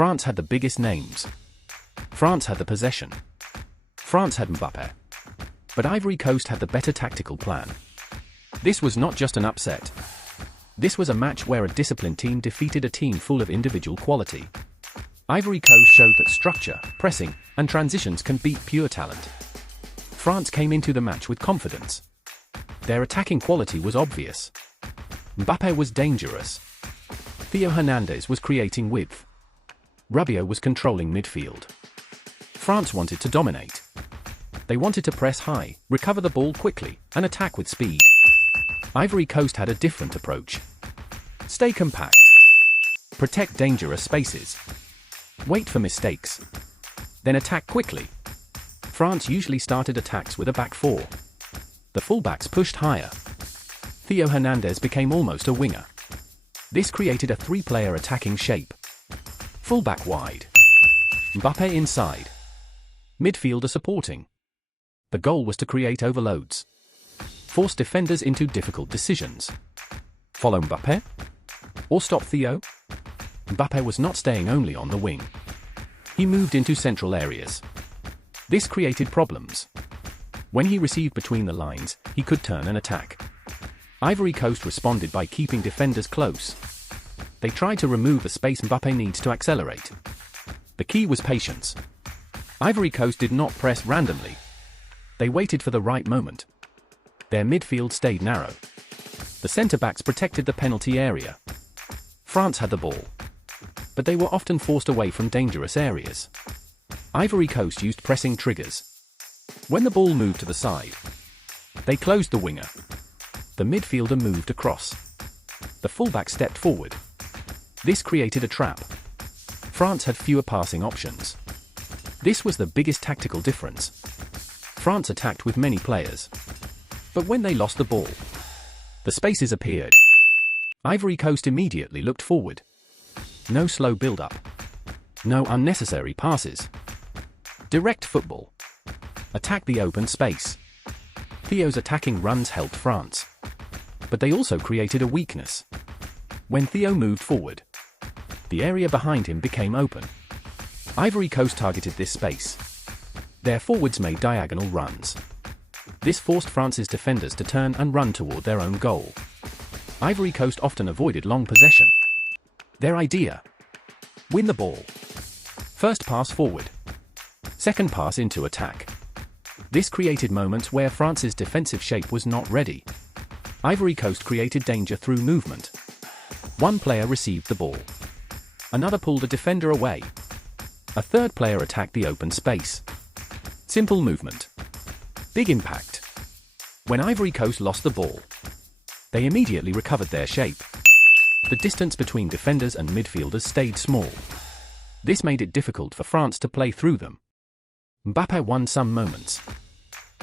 France had the biggest names. France had the possession. France had Mbappé. But Ivory Coast had the better tactical plan. This was not just an upset. This was a match where a disciplined team defeated a team full of individual quality. Ivory Coast showed that structure, pressing, and transitions can beat pure talent. France came into the match with confidence. Their attacking quality was obvious. Mbappé was dangerous. Theo Hernandez was creating width. Rabiot was controlling midfield. France wanted to dominate. They wanted to press high, recover the ball quickly, and attack with speed. Ivory Coast had a different approach. Stay compact. Protect dangerous spaces. Wait for mistakes. Then attack quickly. France usually started attacks with a back four. The fullbacks pushed higher. Theo Hernandez became almost a winger. This created a three-player attacking shape. Fullback wide. Mbappé inside. Midfielder supporting. The goal was to create overloads. Force defenders into difficult decisions. Follow Mbappé? Or stop Theo? Mbappé was not staying only on the wing. He moved into central areas. This created problems. When he received between the lines, he could turn and attack. Ivory Coast responded by keeping defenders close. They tried to remove the space Mbappé needs to accelerate. The key was patience. Ivory Coast did not press randomly. They waited for the right moment. Their midfield stayed narrow. The centre-backs protected the penalty area. France had the ball. But they were often forced away from dangerous areas. Ivory Coast used pressing triggers. When the ball moved to the side, they closed the winger. The midfielder moved across. The fullback stepped forward. This created a trap. France had fewer passing options. This was the biggest tactical difference. France attacked with many players. But when they lost the ball, the spaces appeared. Ivory Coast immediately looked forward. No slow build-up. No unnecessary passes. Direct football. Attack the open space. Theo's attacking runs helped France. But they also created a weakness. When Theo moved forward, the area behind him became open. Ivory Coast targeted this space. Their forwards made diagonal runs. This forced France's defenders to turn and run toward their own goal. Ivory Coast often avoided long possession. Their idea: win the ball. First pass forward. Second pass into attack. This created moments where France's defensive shape was not ready. Ivory Coast created danger through movement. One player received the ball. Another pulled a defender away. A third player attacked the open space. Simple movement. Big impact. When Ivory Coast lost the ball, they immediately recovered their shape. The distance between defenders and midfielders stayed small. This made it difficult for France to play through them. Mbappé won some moments.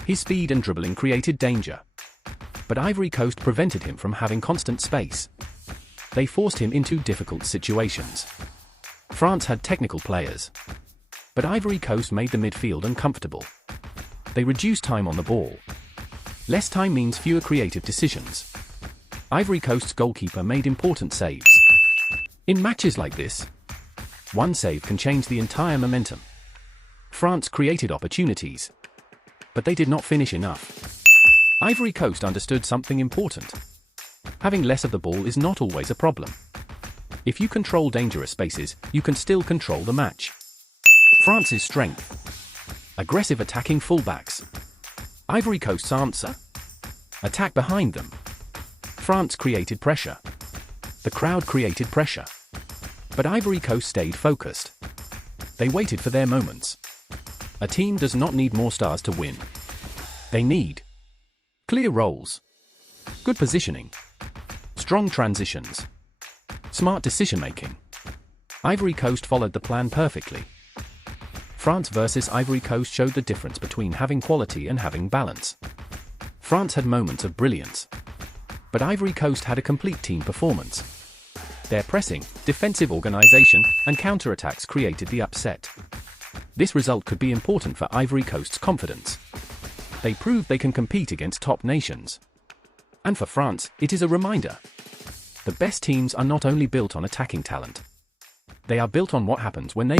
His speed and dribbling created danger. But Ivory Coast prevented him from having constant space. They forced him into difficult situations. France had technical players. But Ivory Coast made the midfield uncomfortable. They reduced time on the ball. Less time means fewer creative decisions. Ivory Coast's goalkeeper made important saves. In matches like this, one save can change the entire momentum. France created opportunities, but they did not finish enough. Ivory Coast understood something important. Having less of the ball is not always a problem. If you control dangerous spaces, you can still control the match. France's strength: aggressive attacking fullbacks. Ivory Coast's answer: attack behind them. France created pressure. The crowd created pressure. But Ivory Coast stayed focused. They waited for their moments. A team does not need more stars to win. They need clear roles, good positioning, strong transitions, smart decision-making. Ivory Coast followed the plan perfectly. France versus Ivory Coast showed the difference between having quality and having balance. France had moments of brilliance, but Ivory Coast had a complete team performance. Their pressing, defensive organization, and counterattacks created the upset. This result could be important for Ivory Coast's confidence. They proved they can compete against top nations. And for France, it is a reminder: the best teams are not only built on attacking talent. They are built on what happens when they